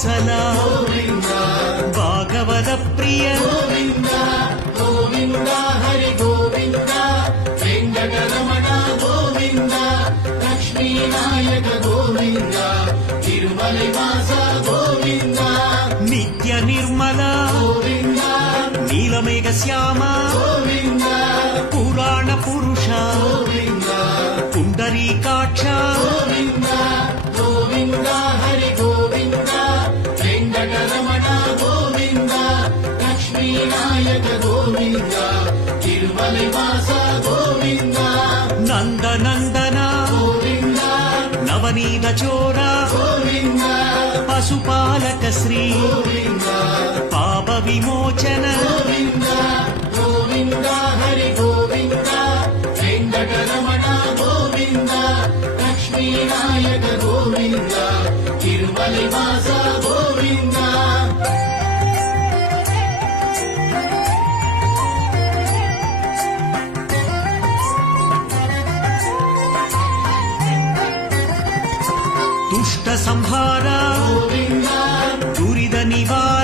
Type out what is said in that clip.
వత్సల భాగవత ప్రియ గోవింద గోవింద హరి గోవింద వెంకటరమణ గోవింద లక్ష్మీనాయక గోవింద తిరుమలై వాస గోవింద నిత్య నిర్మల గోవింద నీలమేఘ శ్యామ గోవింద పురాణ పురుష గోవింద పుండరీకాక్ష గోవింద గోవింద హరి గోవింద వెంకటరమణ గోవింద లక్ష్మీనాయక గోవింద తిరుమలై వాస గోవింద నందనందన గోవింద నవనీత చోర గోవింద పశుపాలక శ్రీ గోవింద పాప విమోచన గోవింద గోవింద హరి గోవింద వెంకటరమణ గోవింద లక్ష్మీనాయక గోవింద తిరుమలై వాస గోవింద దుష్ట సంహార గోవింద దురిద నివార